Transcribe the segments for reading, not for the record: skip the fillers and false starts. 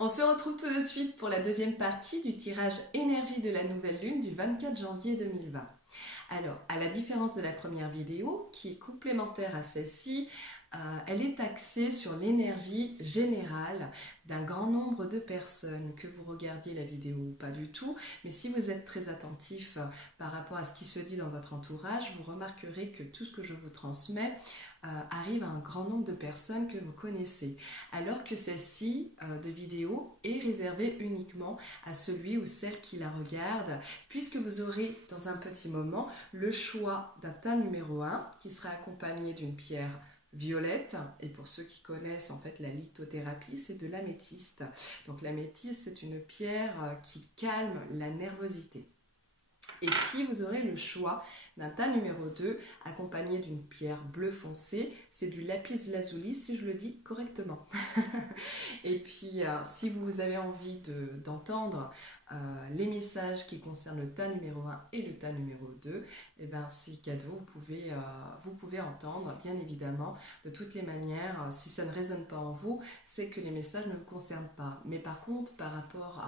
On se retrouve tout de suite pour la deuxième partie du tirage énergie de la nouvelle lune du 24 janvier 2020. Alors, à la différence de la première vidéo, qui est complémentaire à celle-ci, elle est axée sur l'énergie générale d'un grand nombre de personnes, que vous regardiez la vidéo ou pas du tout, mais si vous êtes très attentif par rapport à ce qui se dit dans votre entourage, vous remarquerez que tout ce que je vous transmets arrive à un grand nombre de personnes que vous connaissez, alors que celle-ci de vidéo est réservée uniquement à celui ou celle qui la regarde, puisque vous aurez dans un petit moment le choix d'un tas numéro 1 qui sera accompagné d'une pierre violette, et pour ceux qui connaissent en fait la lithothérapie, c'est de l'améthyste. Donc l'améthyste, c'est une pierre qui calme la nervosité. Et puis vous aurez le choix d'un tas numéro 2 accompagné d'une pierre bleu foncé, c'est du lapis lazuli si je le dis correctement. Et puis si vous avez envie d'entendre les messages qui concernent le tas numéro 1 et le tas numéro 2, et ben c'est cadeau, vous pouvez entendre, bien évidemment. De toutes les manières, si ça ne résonne pas en vous, c'est que les messages ne vous concernent pas. Mais par contre, par rapport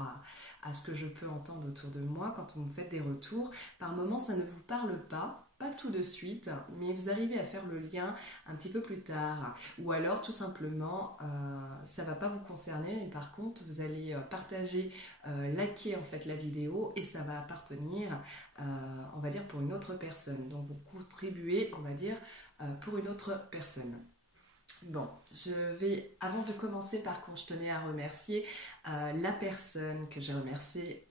à ce que je peux entendre autour de moi, quand vous me faites des retours, par moments ça ne vous parle pas tout de suite, mais vous arrivez à faire le lien un petit peu plus tard, ou alors tout simplement ça va pas vous concerner, mais par contre vous allez partager, liker en fait la vidéo, et ça va appartenir on va dire pour une autre personne, donc vous contribuez on va dire pour une autre personne. Bon, je vais, avant de commencer par contre, je tenais à remercier la personne que j'ai remerciée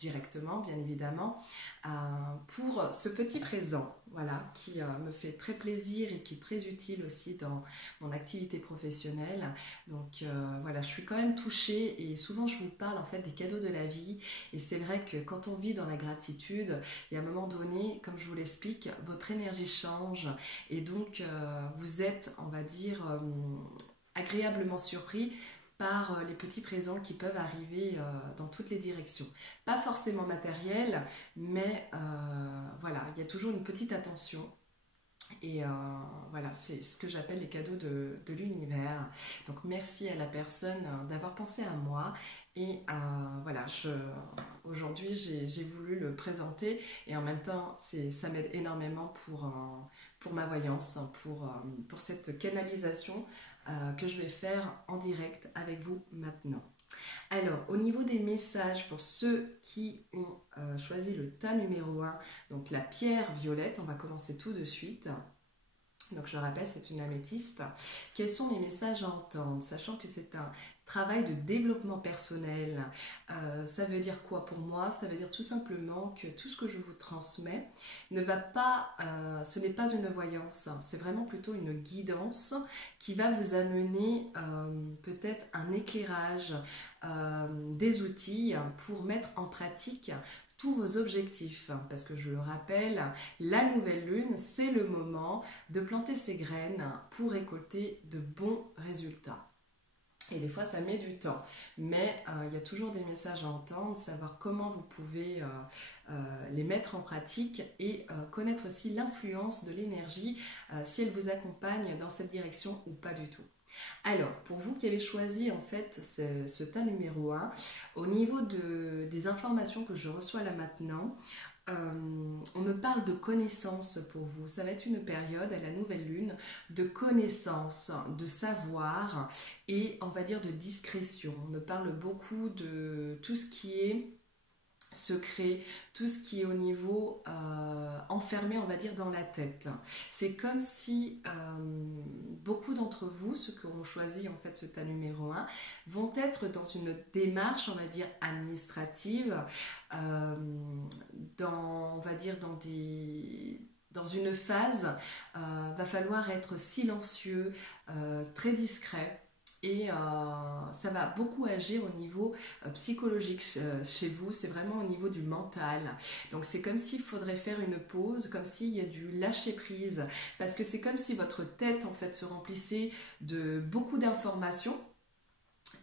directement, bien évidemment, pour ce petit présent, voilà, qui me fait très plaisir et qui est très utile aussi dans mon activité professionnelle. Donc voilà, je suis quand même touchée, et souvent je vous parle en fait des cadeaux de la vie, et c'est vrai que quand on vit dans la gratitude, il y a un moment donné, comme je vous l'explique, votre énergie change, et donc vous êtes, on va dire, agréablement surpris par les petits présents qui peuvent arriver dans toutes les directions. Pas forcément matériels, mais voilà, il y a toujours une petite attention. Et voilà, c'est ce que j'appelle les cadeaux de l'univers. Donc merci à la personne d'avoir pensé à moi. Et voilà, aujourd'hui j'ai voulu le présenter, et en même temps ça m'aide énormément pour ma voyance, pour cette canalisation que je vais faire en direct avec vous maintenant. Alors, au niveau des messages, pour ceux qui ont choisi le tas numéro 1, donc la pierre violette, on va commencer tout de suite. Donc je rappelle, c'est une améthyste. Quels sont les messages à entendre, sachant que c'est un travail de développement personnel? Ça veut dire quoi pour moi? Ça veut dire tout simplement que tout ce que je vous transmets ne va pas, ce n'est pas une voyance, c'est vraiment plutôt une guidance qui va vous amener peut-être un éclairage, des outils pour mettre en pratique tous vos objectifs, parce que je le rappelle, la nouvelle lune, c'est le moment de planter ses graines pour récolter de bons résultats. Et des fois, ça met du temps, mais il y a toujours des messages à entendre, savoir comment vous pouvez les mettre en pratique, et connaître aussi l'influence de l'énergie, si elle vous accompagne dans cette direction ou pas du tout. Alors, pour vous qui avez choisi en fait ce tas numéro 1, au niveau des informations que je reçois là maintenant, on me parle de connaissance pour vous. Ça va être une période à la nouvelle lune de connaissance, de savoir, et on va dire de discrétion. On me parle beaucoup de tout ce qui est secret, tout ce qui est au niveau enfermé, on va dire, dans la tête. C'est comme si beaucoup d'entre vous, ceux qui auront choisi en fait ce tas numéro 1, vont être dans une démarche, on va dire, administrative, on va dire dans une phase, va falloir être silencieux, très discret. Et ça va beaucoup agir au niveau psychologique chez vous, c'est vraiment au niveau du mental. Donc c'est comme s'il faudrait faire une pause, comme s'il y a du lâcher prise, parce que c'est comme si votre tête en fait se remplissait de beaucoup d'informations,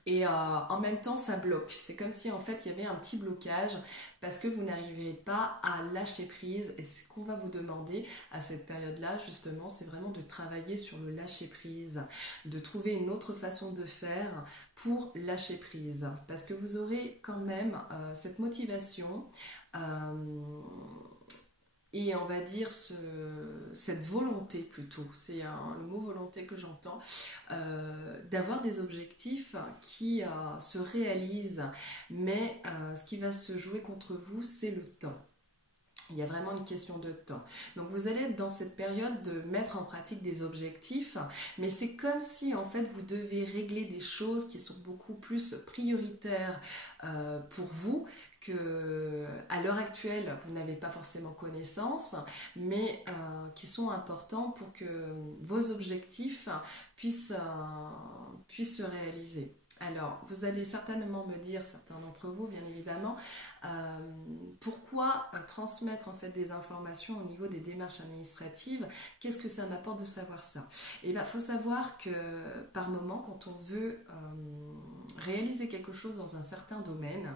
Et en même temps, ça bloque. C'est comme si en fait il y avait un petit blocage parce que vous n'arrivez pas à lâcher prise. Et ce qu'on va vous demander à cette période-là, justement, c'est vraiment de travailler sur le lâcher prise, de trouver une autre façon de faire pour lâcher prise. Parce que vous aurez quand même cette motivation. Et on va dire cette volonté plutôt, c'est le mot volonté que j'entends, d'avoir des objectifs qui se réalisent, mais ce qui va se jouer contre vous, c'est le temps. Il y a vraiment une question de temps. Donc vous allez être dans cette période de mettre en pratique des objectifs, mais c'est comme si en fait vous devez régler des choses qui sont beaucoup plus prioritaires pour vous, que à l'heure actuelle vous n'avez pas forcément connaissance, mais qui sont importants pour que vos objectifs puissent se réaliser. Alors, vous allez certainement me dire, certains d'entre vous, bien évidemment, pourquoi transmettre en fait des informations au niveau des démarches administratives? Qu'est-ce que ça m'apporte de savoir ça? Eh bien, il faut savoir que par moment, quand on veut réaliser quelque chose dans un certain domaine,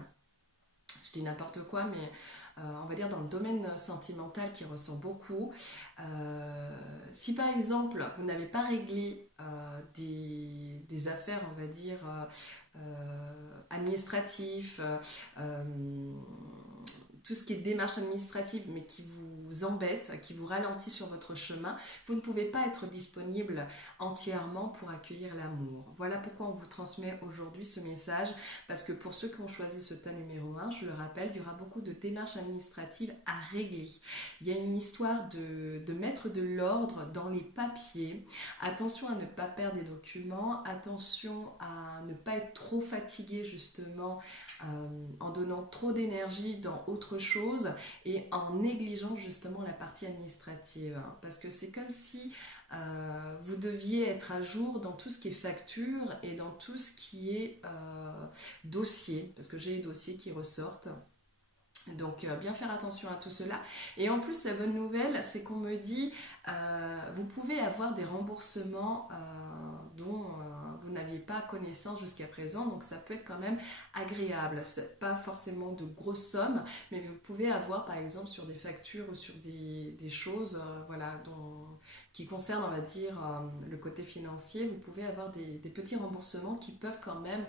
je dis n'importe quoi, mais on va dire dans le domaine sentimental qui ressent beaucoup, si par exemple vous n'avez pas réglé des affaires, on va dire, administratives, tout ce qui est démarche administrative mais qui vous embête, qui vous ralentit sur votre chemin, vous ne pouvez pas être disponible entièrement pour accueillir l'amour. Voilà pourquoi on vous transmet aujourd'hui ce message, parce que pour ceux qui ont choisi ce tas numéro 1, je le rappelle, il y aura beaucoup de démarches administratives à régler. Il y a une histoire de mettre de l'ordre dans les papiers. Attention à ne pas perdre des documents, attention à ne pas être trop fatigué justement en donnant trop d'énergie dans autre chose et en négligeant justement la partie administrative, parce que c'est comme si vous deviez être à jour dans tout ce qui est facture et dans tout ce qui est dossier, parce que j'ai les dossiers qui ressortent. Donc bien faire attention à tout cela. Et en plus, la bonne nouvelle, c'est qu'on me dit vous pouvez avoir des remboursements dont vous n'aviez pas connaissance jusqu'à présent, donc ça peut être quand même agréable. C'est pas forcément de grosses sommes, mais vous pouvez avoir par exemple sur des factures ou sur des choses voilà, qui concernent, on va dire, le côté financier, vous pouvez avoir des petits remboursements qui peuvent quand même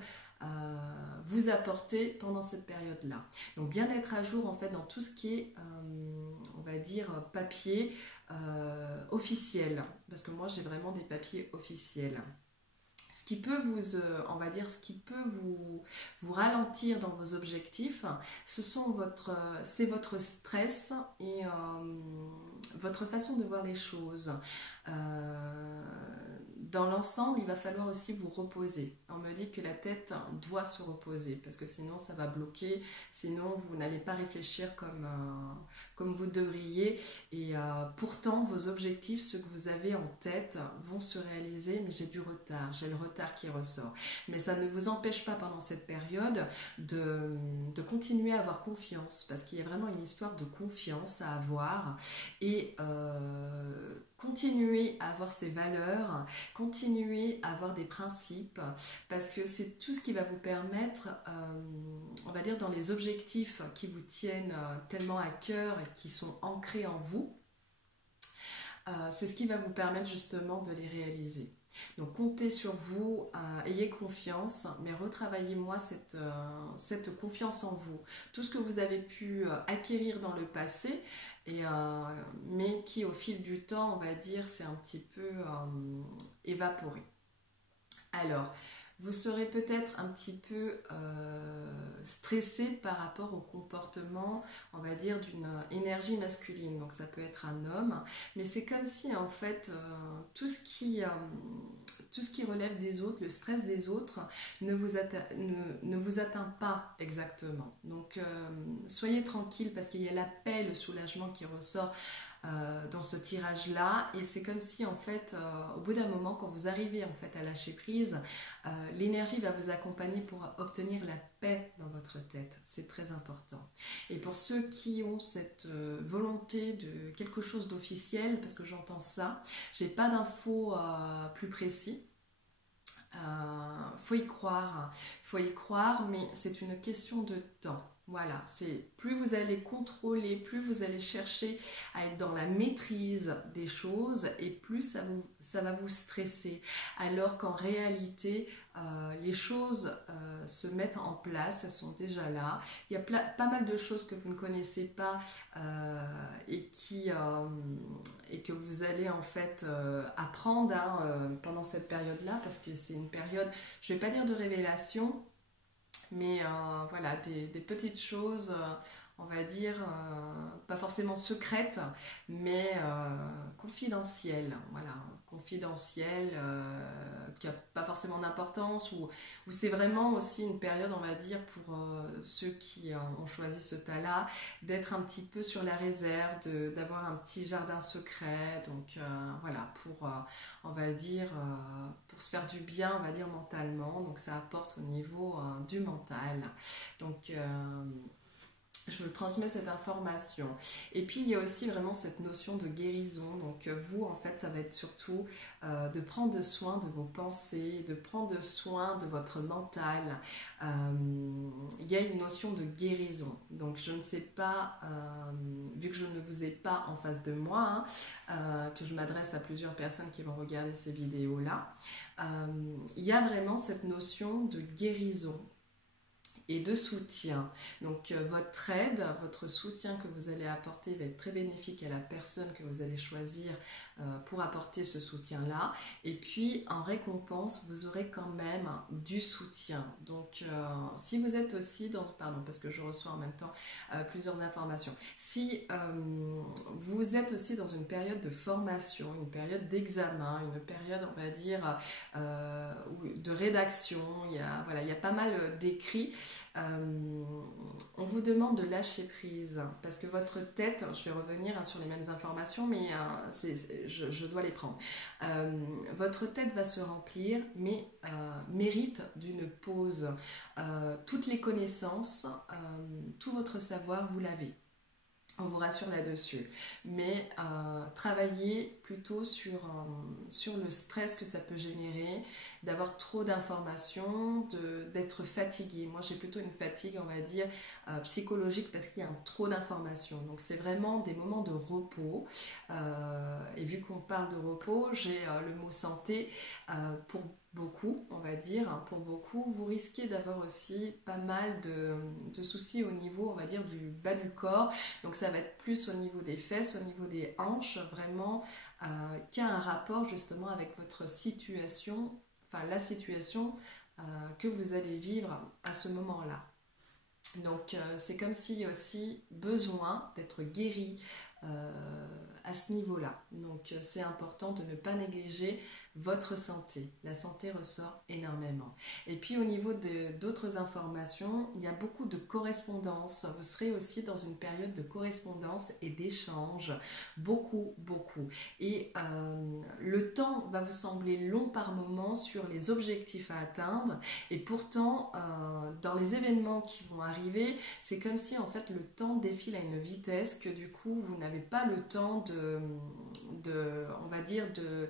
vous apporter pendant cette période-là. Donc bien être à jour en fait dans tout ce qui est, on va dire, papier officiel, parce que moi j'ai vraiment des papiers officiels. Ce qui peut vous, on va dire, ce qui peut vous ralentir dans vos objectifs, c'est votre stress et votre façon de voir les choses. Dans l'ensemble, il va falloir aussi vous reposer. On me dit que la tête doit se reposer parce que sinon ça va bloquer, sinon vous n'allez pas réfléchir comme vous devriez. Et pourtant, vos objectifs, ceux que vous avez en tête, vont se réaliser, mais j'ai du retard, j'ai le retard qui ressort. Mais ça ne vous empêche pas pendant cette période de continuer à avoir confiance, parce qu'il y a vraiment une histoire de confiance à avoir et continuer à avoir ses valeurs, continuer à avoir des principes, parce que c'est tout ce qui va vous permettre, on va dire, dans les objectifs qui vous tiennent tellement à cœur et qui sont ancrés en vous, c'est ce qui va vous permettre justement de les réaliser. Donc comptez sur vous, ayez confiance, mais retravaillez-moi cette confiance en vous. Tout ce que vous avez pu acquérir dans le passé, mais qui au fil du temps, on va dire, c'est un petit peu évaporé. Alors, vous serez peut-être un petit peu stressé par rapport au comportement, on va dire, d'une énergie masculine. Donc ça peut être un homme, mais c'est comme si en fait tout ce qui relève des autres, le stress des autres, ne vous atteint pas exactement. Donc soyez tranquille, parce qu'il y a la paix, le soulagement qui ressort dans ce tirage-là, et c'est comme si en fait au bout d'un moment, quand vous arrivez en fait à lâcher prise, l'énergie va vous accompagner pour obtenir la paix dans votre tête. C'est très important. Et pour ceux qui ont cette volonté de quelque chose d'officiel, parce que j'entends ça, j'ai pas d'infos plus précis. Faut y croire, mais c'est une question de temps. Voilà, c'est plus vous allez contrôler, plus vous allez chercher à être dans la maîtrise des choses et plus ça va vous stresser. Alors qu'en réalité, les choses se mettent en place, elles sont déjà là. Il y a pas mal de choses que vous ne connaissez pas et que vous allez en fait apprendre pendant cette période-là, parce que c'est une période, je ne vais pas dire de révélation, mais voilà, des petites choses, on va dire, pas forcément secrètes, mais confidentielles. Voilà, confidentielles, qui n'a pas forcément d'importance, ou c'est vraiment aussi une période, on va dire, pour ceux qui ont choisi ce tas-là, d'être un petit peu sur la réserve, d'avoir un petit jardin secret. Donc voilà, on va dire, pour se faire du bien, on va dire, mentalement. Donc ça apporte au niveau du mental. Donc je vous transmets cette information. Et puis il y a aussi vraiment cette notion de guérison. Donc vous, en fait, ça va être surtout de prendre soin de vos pensées, de prendre soin de votre mental. Il y a une notion de guérison. Donc je ne sais pas, vu que je ne vous ai pas en face de moi, que je m'adresse à plusieurs personnes qui vont regarder ces vidéos-là, il y a vraiment cette notion de guérison et de soutien. Donc votre aide, votre soutien que vous allez apporter va être très bénéfique à la personne que vous allez choisir pour apporter ce soutien-là. Et puis en récompense, vous aurez quand même du soutien. Donc si vous êtes aussi dans... Pardon, parce que je reçois en même temps plusieurs informations. Si vous êtes aussi dans une période de formation, une période d'examen, une période, on va dire, de rédaction, il y a pas mal d'écrits. On vous demande de lâcher prise parce que votre tête, je vais revenir sur les mêmes informations, mais je dois les prendre. Votre tête va se remplir, mais mérite d'une pause. Toutes les connaissances, tout votre savoir, vous l'avez. On vous rassure là-dessus, mais travaillez plutôt sur le stress que ça peut générer, d'avoir trop d'informations, d'être fatigué. Moi, j'ai plutôt une fatigue, on va dire, psychologique parce qu'il y a trop d'informations. Donc, c'est vraiment des moments de repos. Et vu qu'on parle de repos, j'ai le mot santé pour beaucoup, on va dire, pour beaucoup, vous risquez d'avoir aussi pas mal de soucis au niveau, on va dire, du bas du corps. Donc ça va être plus au niveau des fesses, au niveau des hanches, vraiment, qui a un rapport justement avec votre situation, enfin la situation que vous allez vivre à ce moment-là. Donc c'est comme s'il y a aussi besoin d'être guéri à ce niveau-là. Donc c'est important de ne pas négliger votre santé. La santé ressort énormément. Et puis au niveau d'autres informations, il y a beaucoup de correspondance. Vous serez aussi dans une période de correspondance et d'échange. Beaucoup, beaucoup. Et le temps va vous sembler long par moment sur les objectifs à atteindre. Et pourtant, dans les événements qui vont arriver, c'est comme si en fait le temps défile à une vitesse que du coup vous n'avez pas le temps on va dire, de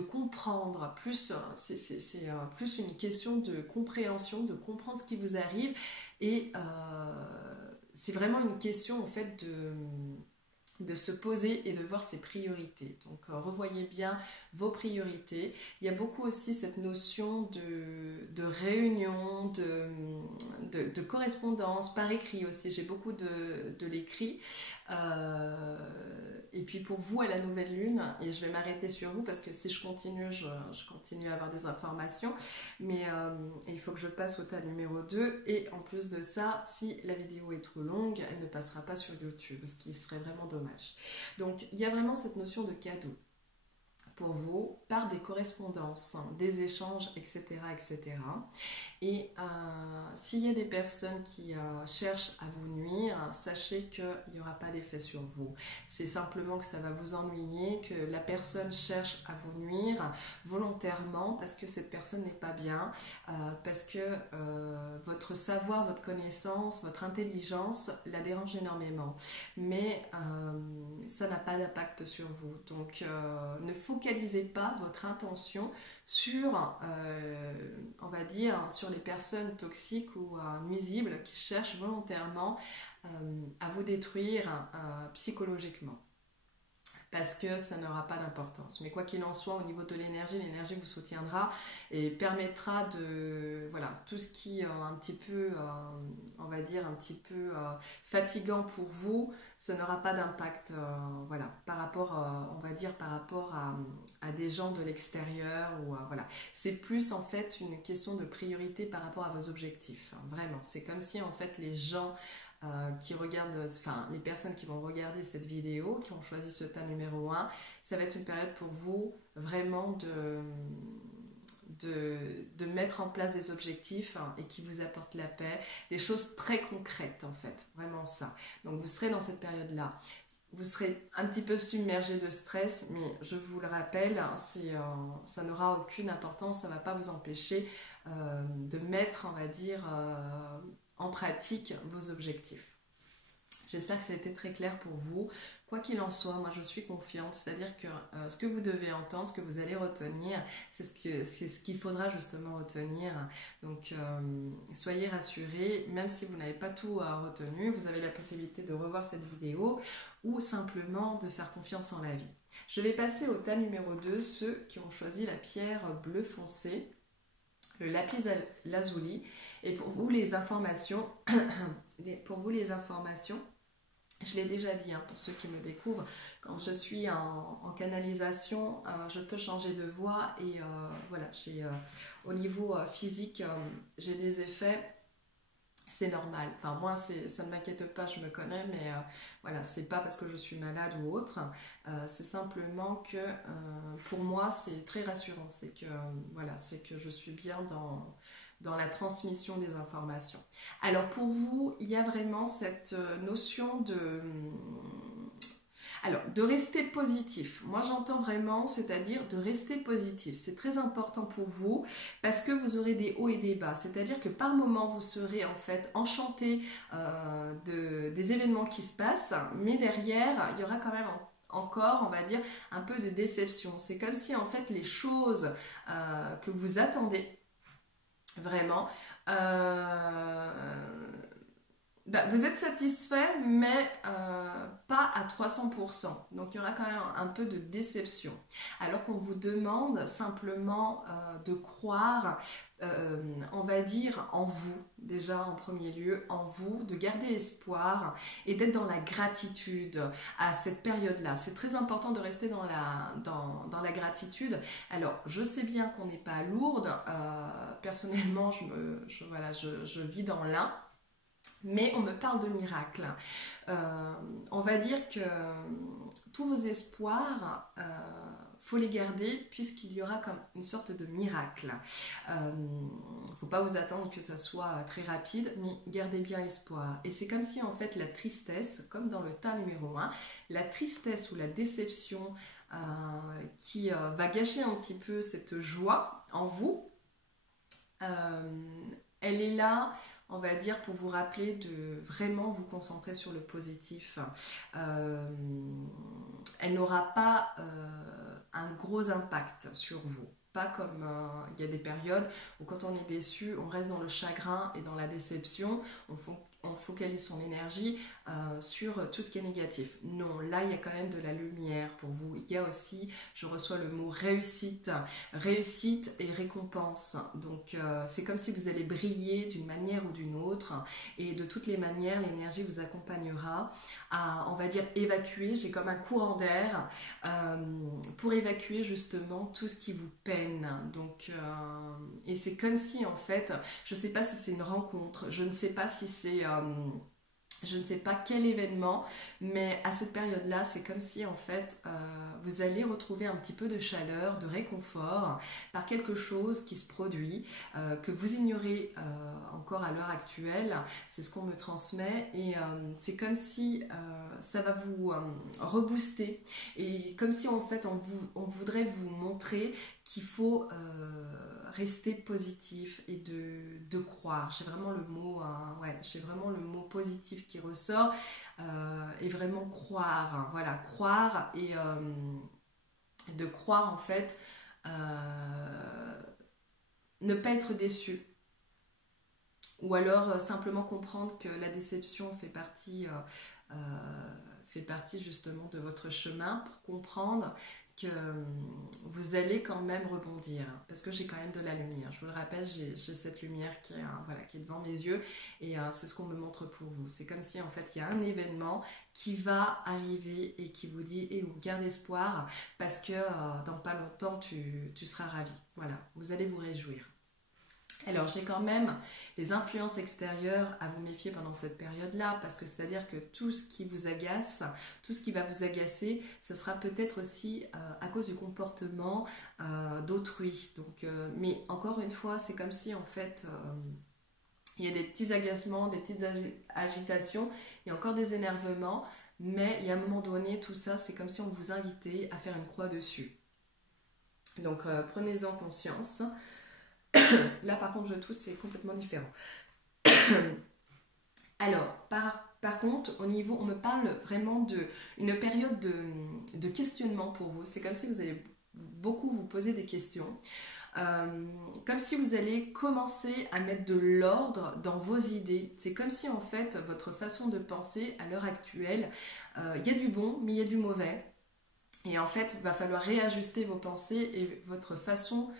comprendre. Plus, c'est plus une question de compréhension, de comprendre ce qui vous arrive. Et c'est vraiment une question en fait de se poser et de voir ses priorités. Donc revoyez bien vos priorités. Il y a beaucoup aussi cette notion de réunion, de correspondance par écrit aussi. J'ai beaucoup de l'écrit. Et puis pour vous à la nouvelle lune, et je vais m'arrêter sur vous parce que si je continue, je continue à avoir des informations, mais il faut que je passe au tas numéro 2, et en plus de ça, si la vidéo est trop longue, elle ne passera pas sur YouTube, ce qui serait vraiment dommage. Donc il y a vraiment cette notion de cadeau pour vous par des correspondances, des échanges, etc. etc. Et s'il y a des personnes qui cherchent à vous nuire, sachez qu'il n'y aura pas d'effet sur vous. C'est simplement que ça va vous ennuyer, que la personne cherche à vous nuire volontairement parce que cette personne n'est pas bien, parce que votre savoir, votre connaissance, votre intelligence la dérange énormément. Mais ça n'a pas d'impact sur vous. Donc ne focalisez focalisez pas votre intention sur, on va dire, sur les personnes toxiques ou nuisibles qui cherchent volontairement à vous détruire psychologiquement. Parce que ça n'aura pas d'importance. Mais quoi qu'il en soit, au niveau de l'énergie vous soutiendra et permettra de, voilà, tout ce qui est un petit peu, on va dire, un petit peu fatigant pour vous, ça n'aura pas d'impact, voilà, par rapport, on va dire, par rapport à des gens de l'extérieur, ou voilà. C'est plus, en fait, une question de priorité par rapport à vos objectifs, hein, vraiment. C'est comme si, en fait, les gens qui regardent, enfin les personnes qui vont regarder cette vidéo, qui ont choisi ce tas numéro 1, ça va être une période pour vous vraiment de mettre en place des objectifs, hein, et qui vous apportent la paix, des choses très concrètes en fait, vraiment ça. Donc vous serez dans cette période-là. Vous serez un petit peu submergé de stress, mais je vous le rappelle, ça n'aura aucune importance, ça ne va pas vous empêcher de mettre, on va dire, en pratique vos objectifs. J'espère que ça a été très clair pour vous. Quoi qu'il en soit, moi je suis confiante, c'est-à-dire que ce que vous devez entendre, ce que vous allez retenir, c'est ce qu'il faudra justement retenir. Donc soyez rassurés, même si vous n'avez pas tout retenu, vous avez la possibilité de revoir cette vidéo ou simplement de faire confiance en la vie. Je vais passer au tas numéro 2, ceux qui ont choisi la pierre bleu foncé, le lapis lazuli. Et pour vous les informations, je l'ai déjà dit, hein, pour ceux qui me découvrent, quand je suis en canalisation, je peux changer de voix et voilà, au niveau physique, j'ai des effets, c'est normal. Enfin, moi, ça ne m'inquiète pas, je me connais, mais voilà, c'est pas parce que je suis malade ou autre, c'est simplement que pour moi, c'est très rassurant, c'est que, voilà, c'est que je suis bien dans la transmission des informations. Alors pour vous, il y a vraiment cette notion de rester positif. Moi j'entends vraiment, c'est-à-dire de rester positif. C'est très important pour vous parce que vous aurez des hauts et des bas. C'est-à-dire que par moment vous serez en fait enchanté des événements qui se passent, mais derrière il y aura quand même encore, on va dire, un peu de déception. C'est comme si en fait les choses que vous attendez vraiment, vous êtes satisfait, mais pas à 300%. Donc il y aura quand même un peu de déception. Alors qu'on vous demande simplement de croire, on va dire, en vous, déjà en premier lieu, en vous, de garder espoir et d'être dans la gratitude à cette période-là. C'est très important de rester dans la gratitude. Alors, je sais bien qu'on n'est pas à Lourdes. Personnellement, je vis dans l'Ain. Mais on me parle de miracles. On va dire que tous vos espoirs, faut les garder puisqu'il y aura comme une sorte de miracle. Faut pas vous attendre que ça soit très rapide, mais gardez bien espoir. Et c'est comme si en fait la tristesse, comme dans le tas numéro 1, la tristesse ou la déception qui va gâcher un petit peu cette joie en vous, elle est là, on va dire, pour vous rappeler de vraiment vous concentrer sur le positif. Elle n'aura pas un gros impact sur vous. Pas comme il y a des périodes où quand on est déçu, on reste dans le chagrin et dans la déception, on focalise son énergie sur tout ce qui est négatif. Non, là il y a quand même de la lumière pour vous. Il y a aussi, je reçois le mot réussite et récompense. Donc c'est comme si vous allez briller d'une manière ou d'une autre, et de toutes les manières l'énergie vous accompagnera à, on va dire, évacuer. J'ai comme un courant d'air pour évacuer justement tout ce qui vous peine. Donc et c'est comme si en fait, je ne sais pas si c'est une rencontre, je ne sais pas si c'est je ne sais pas quel événement, mais à cette période-là, c'est comme si en fait vous allez retrouver un petit peu de chaleur, de réconfort par quelque chose qui se produit, que vous ignorez encore à l'heure actuelle. C'est ce qu'on me transmet, et c'est comme si ça va vous rebooster, et comme si en fait on voudrait vous montrer qu'il faut rester positif et de croire. J'ai vraiment le mot, j'ai vraiment le mot positif qui ressort, et vraiment croire, voilà, croire de croire en fait, ne pas être déçu. Ou alors simplement comprendre que la déception fait partie justement de votre chemin pour comprendre que vous allez quand même rebondir. Parce que j'ai quand même de la lumière. Je vous le rappelle, j'ai cette lumière voilà, qui est devant mes yeux et c'est ce qu'on me montre pour vous. C'est comme si en fait il y a un événement qui va arriver et qui vous dit « Eh, garde espoir parce que dans pas longtemps tu seras ravi. » Voilà, vous allez vous réjouir. Alors j'ai quand même les influences extérieures à vous méfier pendant cette période-là, parce que c'est-à-dire que tout ce qui vous agace, tout ce qui va vous agacer, ce sera peut-être aussi à cause du comportement d'autrui. Donc, mais encore une fois, c'est comme si en fait il y a des petits agacements, des petites agitations, il y a encore des énervements, mais il y a un moment donné, tout ça, c'est comme si on vous invitait à faire une croix dessus. Donc prenez-en conscience. Là par contre je tousse, c'est complètement différent. Alors par contre au niveau, on me parle vraiment d'une période de questionnement pour vous. C'est comme si vous allez beaucoup vous poser des questions, comme si vous allez commencer à mettre de l'ordre dans vos idées. C'est comme si en fait votre façon de penser à l'heure actuelle, il y a du bon mais il y a du mauvais, et en fait il va falloir réajuster vos pensées et votre façon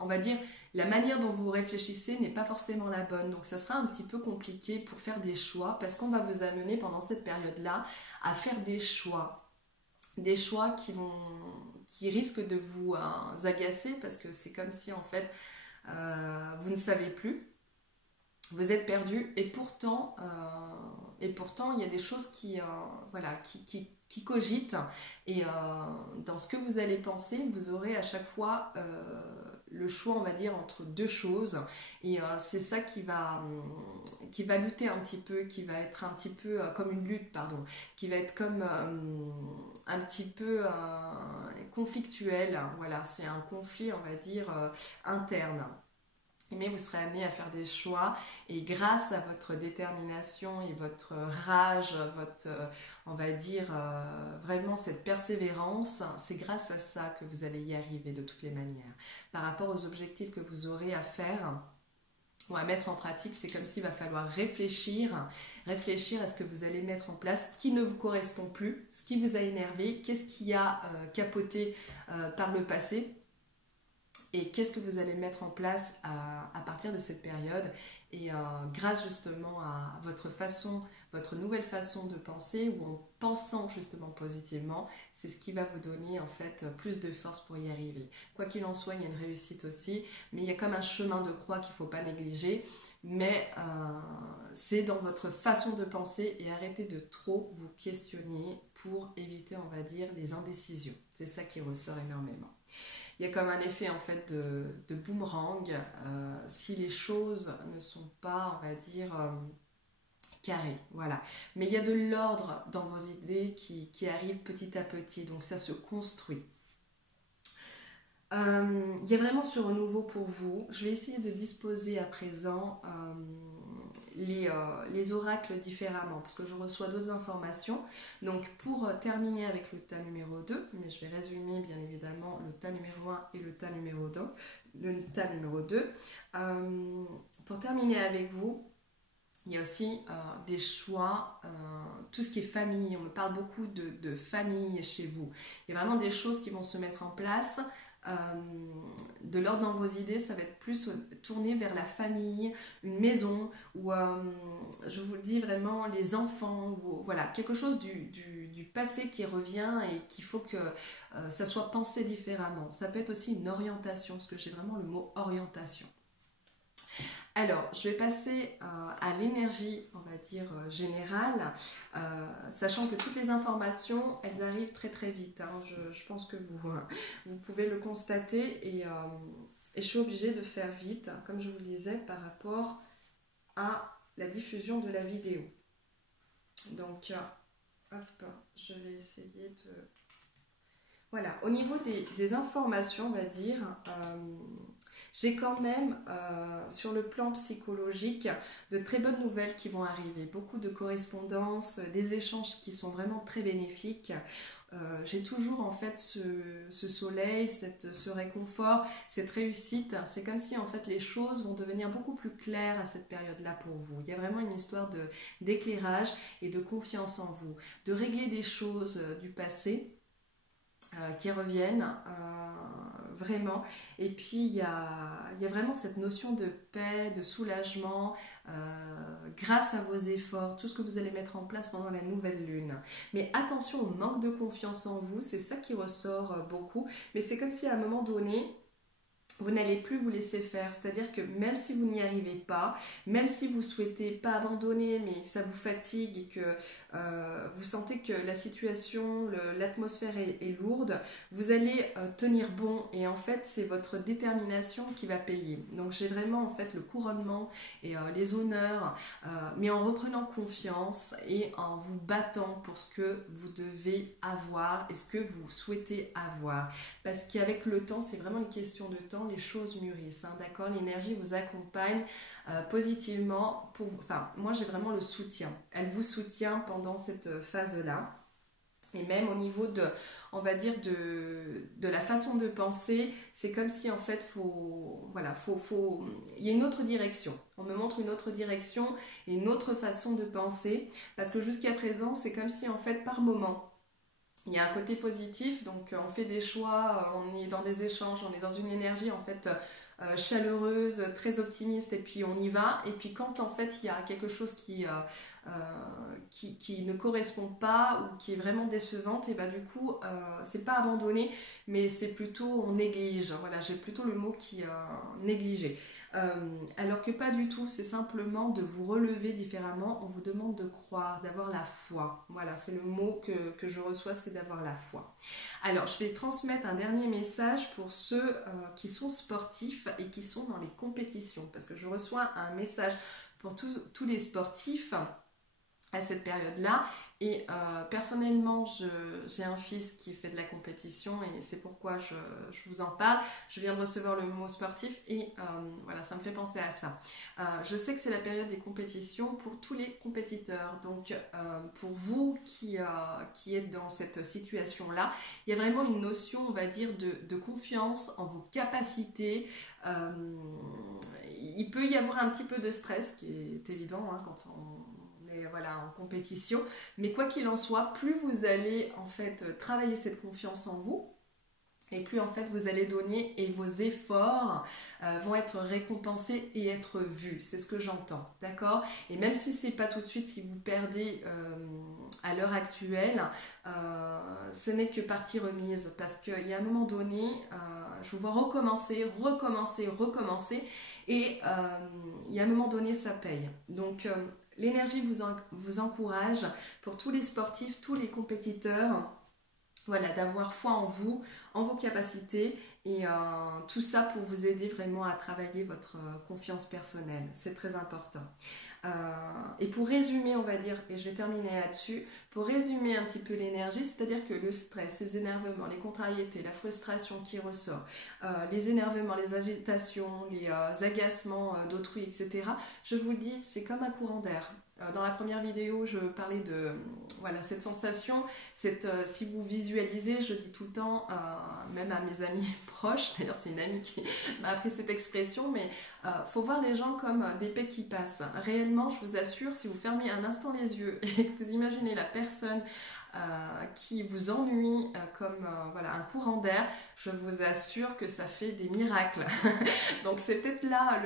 on va dire, la manière dont vous réfléchissez n'est pas forcément la bonne. Donc ça sera un petit peu compliqué pour faire des choix, parce qu'on va vous amener pendant cette période-là à faire des choix. Des choix qui risquent de vous agacer, parce que c'est comme si en fait vous ne savez plus, vous êtes perdu, et pourtant il y a des choses voilà, qui cogitent, et dans ce que vous allez penser, vous aurez à chaque fois le choix, on va dire, entre deux choses, et c'est ça qui va lutter un petit peu, qui va être un petit peu comme une lutte, pardon, qui va être comme un petit peu conflictuel. Voilà, c'est un conflit, on va dire, interne. Mais vous serez amené à faire des choix, et grâce à votre détermination et votre rage, on va dire, vraiment cette persévérance, c'est grâce à ça que vous allez y arriver de toutes les manières. Par rapport aux objectifs que vous aurez à faire ou à mettre en pratique, c'est comme s'il va falloir réfléchir à ce que vous allez mettre en place, ce qui ne vous correspond plus, ce qui vous a énervé, qu'est-ce qui a capoté par le passé, et qu'est-ce que vous allez mettre en place à partir de cette période. Et grâce justement à votre nouvelle façon de penser, ou en pensant justement positivement, c'est ce qui va vous donner en fait plus de force pour y arriver. Quoi qu'il en soit, il y a une réussite aussi, mais il y a comme un chemin de croix qu'il ne faut pas négliger. Mais c'est dans votre façon de penser, et arrêtez de trop vous questionner pour éviter, on va dire, les indécisions. C'est ça qui ressort énormément. Il y a comme un effet en fait de boomerang si les choses ne sont pas, on va dire, carrées. Voilà. Mais il y a de l'ordre dans vos idées qui arrive petit à petit, donc ça se construit. Il y a vraiment ce renouveau pour vous. Je vais essayer de disposer à présent les oracles différemment, parce que je reçois d'autres informations. Donc pour terminer avec le tas numéro 2, mais je vais résumer bien évidemment le tas numéro 1 et le tas numéro 2. Pour terminer avec vous, il y a aussi des choix, tout ce qui est famille. On me parle beaucoup de famille chez vous. Il y a vraiment des choses qui vont se mettre en place. De l'ordre dans vos idées, ça va être plus tourné vers la famille, une maison, ou je vous le dis vraiment, les enfants, ou, voilà, quelque chose du passé qui revient, et qu'il faut que ça soit pensé différemment. Ça peut être aussi une orientation, parce que j'ai vraiment le mot orientation. Alors, je vais passer à l'énergie, on va dire, générale, sachant que toutes les informations, elles arrivent très très vite. Hein. Je pense que vous pouvez le constater, et je suis obligée de faire vite, comme je vous le disais, par rapport à la diffusion de la vidéo. Donc, hop, je vais essayer de... Voilà, au niveau des informations, on va dire, j'ai quand même, sur le plan psychologique, de très bonnes nouvelles qui vont arriver. Beaucoup de correspondances, des échanges qui sont vraiment très bénéfiques. J'ai toujours en fait ce soleil, ce réconfort, cette réussite. C'est comme si en fait les choses vont devenir beaucoup plus claires à cette période-là pour vous. Il y a vraiment une histoire d'éclairage et de confiance en vous, de régler des choses du passé qui reviennent vraiment. Et puis il y a vraiment cette notion de paix, de soulagement grâce à vos efforts, tout ce que vous allez mettre en place pendant la nouvelle lune. Mais attention au manque de confiance en vous, c'est ça qui ressort beaucoup. Mais c'est comme si à un moment donné, vous n'allez plus vous laisser faire, c'est-à-dire que même si vous n'y arrivez pas, même si vous souhaitez pas abandonner, mais ça vous fatigue et que vous sentez que la situation, l'atmosphère est lourde, vous allez tenir bon et en fait c'est votre détermination qui va payer. Donc j'ai vraiment en fait le couronnement et les honneurs, mais en reprenant confiance et en vous battant pour ce que vous devez avoir et ce que vous souhaitez avoir. Parce qu'avec le temps, c'est vraiment une question de temps, les choses mûrissent, hein, d'accord? L'énergie vous accompagne positivement. Enfin, moi j'ai vraiment le soutien. Elle vous soutient pendant cette phase-là. Et même au niveau de, on va dire, de la façon de penser, c'est comme si en fait, il y a une autre direction. On me montre une autre direction et une autre façon de penser. Parce que jusqu'à présent, c'est comme si en fait, par moment, il y a un côté positif, donc on fait des choix, on est dans des échanges, on est dans une énergie en fait chaleureuse, très optimiste et puis on y va. Et puis quand en fait il y a quelque chose qui ne correspond pas ou qui est vraiment décevante, et bah du coup c'est pas abandonner, mais c'est plutôt on néglige. Voilà, j'ai plutôt le mot qui négliger. Alors que pas du tout, c'est simplement de vous relever différemment. On vous demande de croire, d'avoir la foi. Voilà, c'est le mot que je reçois, c'est d'avoir la foi. Alors, je vais transmettre un dernier message pour ceux qui sont sportifs et qui sont dans les compétitions. Parce que je reçois un message pour tous les sportifs à cette période-là. Et personnellement, j'ai un fils qui fait de la compétition et c'est pourquoi je vous en parle. Je viens de recevoir le mot sportif et voilà, ça me fait penser à ça. Je sais que c'est la période des compétitions pour tous les compétiteurs. Donc pour vous qui êtes dans cette situation-là, il y a vraiment une notion, on va dire, de confiance en vos capacités. Il peut y avoir un petit peu de stress, qui est évident hein, quand on voilà, en compétition, mais quoi qu'il en soit, plus vous allez en fait travailler cette confiance en vous et plus en fait vous allez donner et vos efforts vont être récompensés et être vus, c'est ce que j'entends, d'accord? Et même si c'est pas tout de suite, si vous perdez à l'heure actuelle, ce n'est que partie remise parce qu'il y a un moment donné, je vous vois recommencer et il y a un moment donné ça paye, donc l'énergie vous encourage pour tous les sportifs, tous les compétiteurs, voilà, d'avoir foi en vous, en vos capacités et tout ça pour vous aider vraiment à travailler votre confiance personnelle. C'est très important. Et pour résumer, on va dire, et je vais terminer là-dessus, pour résumer un petit peu l'énergie, c'est-à-dire que le stress, les énervements, les contrariétés, la frustration qui ressort, les énervements, les agitations, les agacements d'autrui, etc., je vous le dis, c'est comme un courant d'air. Dans la première vidéo, je parlais de voilà, cette sensation, si vous visualisez, je dis tout le temps, même à mes amis proches, d'ailleurs c'est une amie qui m'a appris cette expression, mais faut voir les gens comme des paix qui passent. Réellement, je vous assure, si vous fermez un instant les yeux et que vous imaginez la personne qui vous ennuie comme voilà, un courant d'air, je vous assure que ça fait des miracles. Donc c'est peut-être là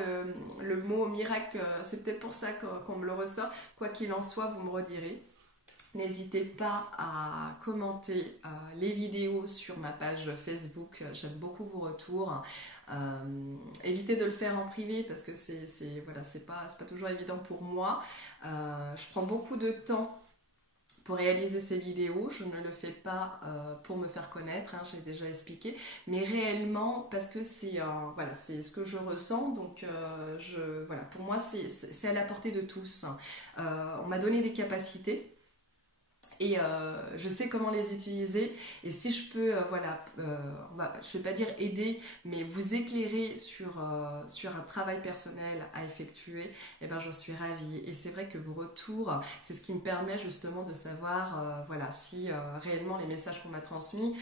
le mot miracle, c'est peut-être pour ça qu'on me le ressort. Quoi qu'il en soit, vous me redirez. N'hésitez pas à commenter les vidéos sur ma page Facebook, j'aime beaucoup vos retours. Évitez de le faire en privé parce que voilà, c'est pas toujours évident pour moi. Je prends beaucoup de temps pour réaliser ces vidéos, je ne le fais pas pour me faire connaître, hein, j'ai déjà expliqué, mais réellement parce que voilà, c'est ce que je ressens, donc voilà, pour moi c'est à la portée de tous. On m'a donné des capacités, Et je sais comment les utiliser, et si je peux, je vais pas dire aider, mais vous éclairer sur un travail personnel à effectuer, eh ben j'en suis ravie. Et c'est vrai que vos retours, c'est ce qui me permet justement de savoir si réellement les messages qu'on m'a transmis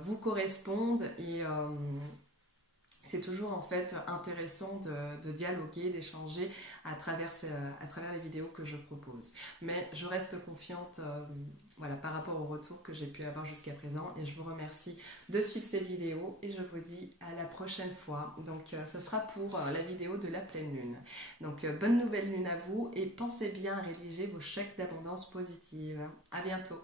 vous correspondent, et c'est toujours en fait intéressant de dialoguer, d'échanger à travers les vidéos que je propose. Mais je reste confiante par rapport au retour que j'ai pu avoir jusqu'à présent, et je vous remercie de suivre ces vidéos, et je vous dis à la prochaine fois. Donc ce sera pour la vidéo de la pleine lune. Donc bonne nouvelle lune à vous, et pensez bien à rédiger vos chèques d'abondance positive. À bientôt.